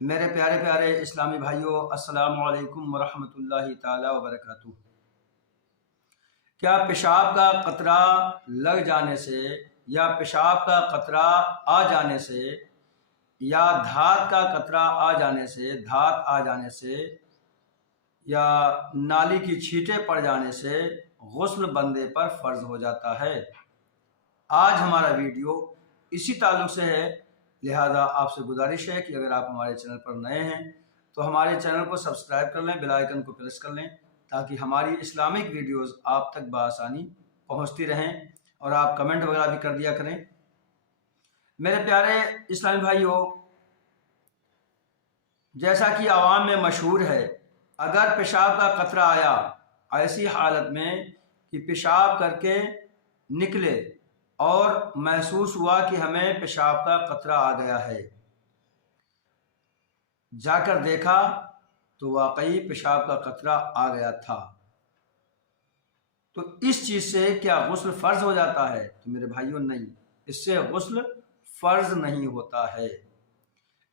میرے پیارے پیارے اسلامی بھائیوں، السلام علیکم ورحمۃ اللہ تعالی وبرکاتہ۔ کیا پیشاب کا قطرہ لگ جانے سے یا پیشاب کا قطرہ آ جانے سے یا دھات کا قطرہ آ جانے سے، دھات آ جانے سے یا نالی کی چھینٹیں پڑ جانے سے غسل بندے پر فرض ہو جاتا ہے؟ آج ہمارا ویڈیو اسی تعلق سے ہے، لہذا آپ سے گزارش ہے کہ اگر آپ ہمارے چینل پر نئے ہیں تو ہمارے چینل کو سبسکرائب کر لیں، بیل آئیکن کو پریس کر لیں تاکہ ہماری اسلامک ویڈیوز آپ تک بآسانی پہنچتی رہیں، اور آپ کمنٹ وغیرہ بھی کر دیا کریں۔ میرے پیارے اسلامی بھائیوں، جیسا کہ عوام میں مشہور ہے، اگر پیشاب کا قطرہ آیا ایسی حالت میں کہ پیشاب کر کے نکلے اور محسوس ہوا کہ ہمیں پیشاب کا قطرہ آ گیا ہے، جا کر دیکھا تو واقعی پیشاب کا قطرہ آ گیا تھا، تو اس چیز سے کیا غسل فرض ہو جاتا ہے؟ تو میرے بھائیوں، نہیں، اس سے غسل فرض نہیں ہوتا ہے۔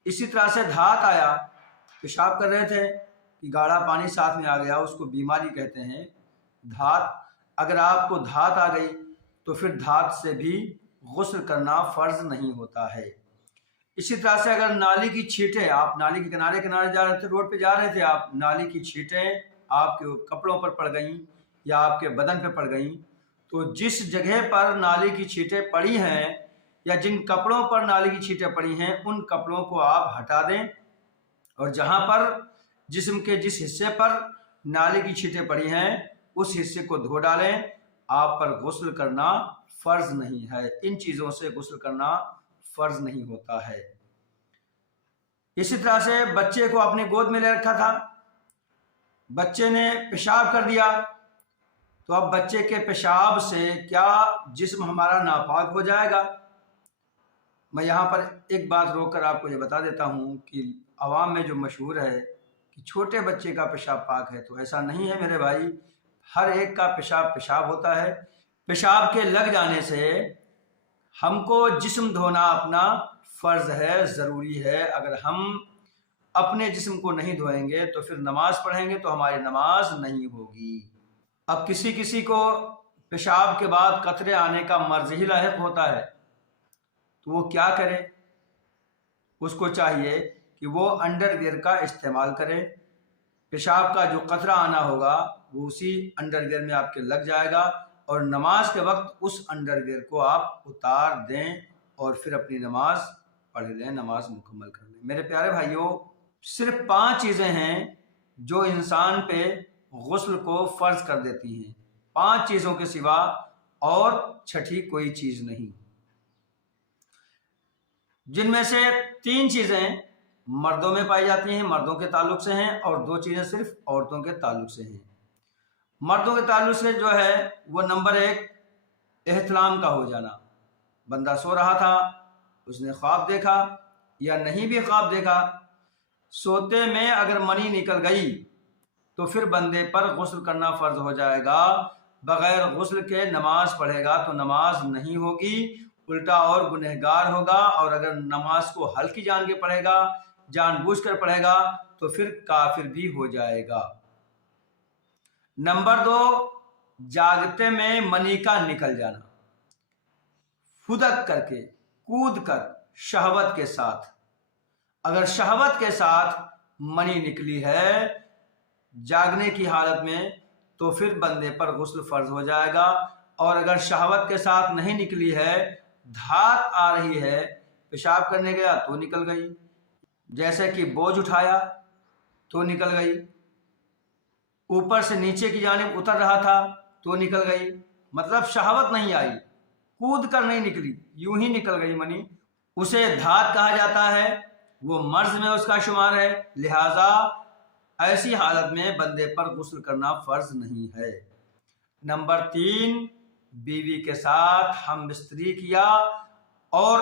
اسی طرح سے دھات آیا، پیشاب کر رہے تھے کہ گاڑھا پانی ساتھ میں آ گیا، اس کو بیماری کہتے ہیں دھات۔ اگر آپ کو دھات آ گئی تو پھر دھات سے بھی غسل کرنا فرض نہیں ہوتا ہے۔ اسی طرح سے اگر نالی کی چھینٹیں، آپ نالی کے کنارے کنارے جا رہے تھے، روڈ پہ جا رہے تھے، آپ نالی کی چھینٹیں آپ کے کپڑوں پر پڑ گئیں یا آپ کے بدن پہ پڑ گئیں، تو جس جگہ پر نالی کی چھینٹیں پڑی ہیں یا جن کپڑوں پر نالی کی چھینٹیں پڑی ہیں ان کپڑوں کو آپ ہٹا دیں، اور جہاں پر جسم کے جس حصے پر نالی کی چھینٹیں پڑی ہیں اس حصے کو دھو ڈالیں۔ آپ پر غسل کرنا فرض نہیں ہے، ان چیزوں سے غسل کرنا فرض نہیں ہوتا ہے۔ اسی طرح سے بچے کو اپنے گود میں لے رکھا تھا، بچے نے پیشاب کر دیا، تو اب بچے کے پیشاب سے کیا جسم ہمارا ناپاک ہو جائے گا؟ میں یہاں پر ایک بات روک کر آپ کو یہ بتا دیتا ہوں کہ عوام میں جو مشہور ہے کہ چھوٹے بچے کا پیشاب پاک ہے، تو ایسا نہیں ہے میرے بھائی۔ ہر ایک کا پیشاب پیشاب ہوتا ہے۔ پیشاب کے لگ جانے سے ہم کو جسم دھونا اپنا فرض ہے، ضروری ہے۔ اگر ہم اپنے جسم کو نہیں دھوئیں گے تو پھر نماز پڑھیں گے تو ہماری نماز نہیں ہوگی۔ اب کسی کو پیشاب کے بعد قطرے آنے کا مرض ہی لاحق ہوتا ہے، تو وہ کیا کرے؟ اس کو چاہیے کہ وہ انڈر ویئر کا استعمال کرے۔ پیشاب کا جو قطرہ آنا ہوگا وہ اسی انڈر ویئر میں آپ کے لگ جائے گا، اور نماز کے وقت اس انڈر ویئر کو آپ اتار دیں اور پھر اپنی نماز پڑھ لیں، نماز مکمل کر لیں۔ میرے پیارے بھائیوں، صرف 5 چیزیں ہیں جو انسان پہ غسل کو فرض کر دیتی ہیں، 5 چیزوں کے سوا اور چھٹی کوئی چیز نہیں، جن میں سے 3 چیزیں مردوں میں پائی جاتی ہیں، مردوں کے تعلق سے ہیں، اور 2 چیزیں صرف عورتوں کے تعلق سے ہیں۔ مردوں کے تعلق سے جو ہے وہ نمبر 1 احتلام کا ہو جانا۔ بندہ سو رہا تھا، اس نے خواب دیکھا یا نہیں بھی خواب دیکھا، سوتے میں اگر منی نکل گئی تو پھر بندے پر غسل کرنا فرض ہو جائے گا۔ بغیر غسل کے نماز پڑھے گا تو نماز نہیں ہوگی، الٹا اور گنہگار ہوگا، اور اگر نماز کو ہلکی جان کے پڑھے گا، جان بوجھ کر پڑھے گا، تو پھر کافر بھی ہو جائے گا۔ نمبر 2 جاگتے میں منی کا نکل جانا، پھدک کر کے، کود کر، شہوت کے ساتھ۔ اگر شہوت کے ساتھ منی نکلی ہے جاگنے کی حالت میں تو پھر بندے پر غسل فرض ہو جائے گا، اور اگر شہوت کے ساتھ نہیں نکلی ہے، دھات آ رہی ہے، پیشاب کرنے گیا تو نکل گئی، جیسے کہ بوجھ اٹھایا تو نکل گئی، اوپر سے نیچے کی جانب اتر رہا تھا تو نکل گئی، مطلب شہوت نہیں آئی، کود کر نہیں نکلی، یوں ہی نکل گئی منی، اسے دھات کہا جاتا ہے، وہ مرض میں اس کا شمار ہے، لہذا ایسی حالت میں بندے پر غسل کرنا فرض نہیں ہے۔ نمبر 3 بیوی کے ساتھ ہم بستری کیا اور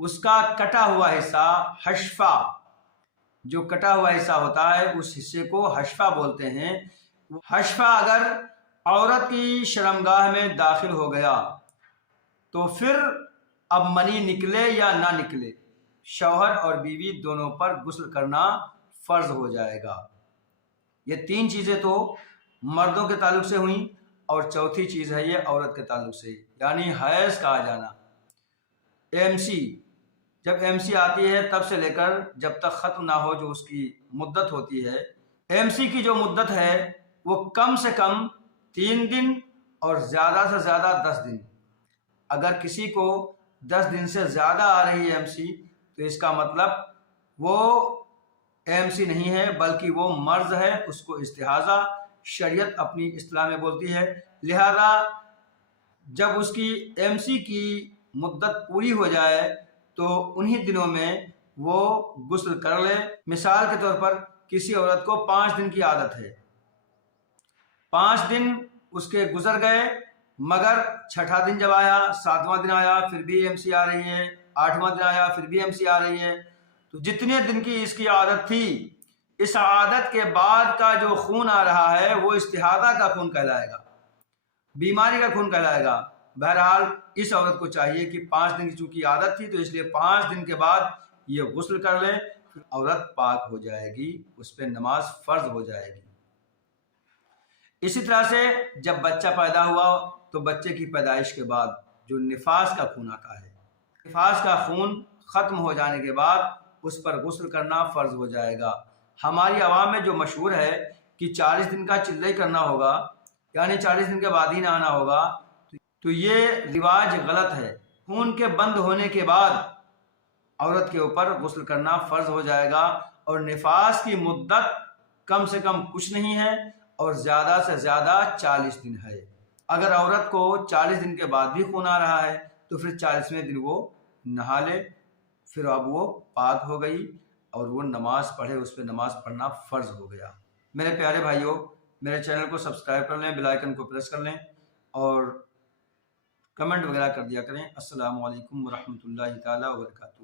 اس کا کٹا ہوا حصہ، حشفہ، جو کٹا ہوا حصہ ہوتا ہے اس حصے کو حشفہ بولتے ہیں۔ حشفہ اگر عورت کی شرمگاہ میں داخل ہو گیا تو پھر اب منی نکلے یا نہ نکلے، شوہر اور بیوی دونوں پر غسل کرنا فرض ہو جائے گا۔ یہ 3 چیزیں تو مردوں کے تعلق سے ہوئیں، اور چوتھی چیز ہے یہ عورت کے تعلق سے، یعنی حیض کا آ جانا۔ MC جب MC آتی ہے تب سے لے کر جب تک ختم نہ ہو جو اس کی مدت ہوتی ہے، MC کی جو مدت ہے وہ کم سے کم 3 دن اور زیادہ سے زیادہ 10 دن۔ اگر کسی کو 10 دن سے زیادہ آ رہی ہے MC تو اس کا مطلب وہ MC نہیں ہے بلکہ وہ مرض ہے، اس کو استحاضہ شریعت اپنی اصطلاح میں بولتی ہے۔ لہذا جب اس کی MC کی مدت پوری ہو جائے تو انہی دنوں میں وہ غسل کر لے۔ مثال کے طور پر کسی عورت کو 5 دن کی عادت ہے، 5 دن اس کے گزر گئے، مگر 6واں دن جب آیا، 7واں دن آیا پھر بھی MC آ رہی ہے، 8واں دن آیا پھر بھی MC آ رہی ہے، تو جتنے دن کی اس کی عادت تھی، اس عادت کے بعد کا جو خون آ رہا ہے وہ استحاضہ کا خون کہلائے گا، بیماری کا خون کہلائے گا۔ بہرحال اس عورت کو چاہیے کہ 5 دن کی چونکہ عادت تھی تو اس لیے 5 دن کے بعد یہ غسل کر لے، عورت پاک ہو جائے گی، اس پہ نماز فرض ہو جائے گی۔ اسی طرح سے جب بچہ پیدا ہوا تو بچے کی پیدائش کے بعد جو نفاس کا خون آتا ہے، نفاس کا خون ختم ہو جانے کے بعد اس پر غسل کرنا فرض ہو جائے گا۔ ہماری عوام میں جو مشہور ہے کہ 40 دن کا چلہ کرنا ہوگا، یعنی 40 دن کے بعد ہی نہانا ہوگا، تو یہ رواج غلط ہے۔ خون کے بند ہونے کے بعد عورت کے اوپر غسل کرنا فرض ہو جائے گا، اور نفاس کی مدت کم سے کم کچھ نہیں ہے اور زیادہ سے زیادہ 40 دن ہے۔ اگر عورت کو 40 دن کے بعد بھی خون آ رہا ہے تو پھر 40ویں دن وہ نہا لے، پھر اب وہ پاک ہو گئی اور وہ نماز پڑھے، اس پہ نماز پڑھنا فرض ہو گیا۔ میرے پیارے بھائیوں، میرے چینل کو سبسکرائب کر لیں، بیل آئیکن کو پریس کر لیں اور کمنٹ وغیرہ کر دیا کریں۔ السلام علیکم ورحمۃ اللہ تعالیٰ وبرکاتہ۔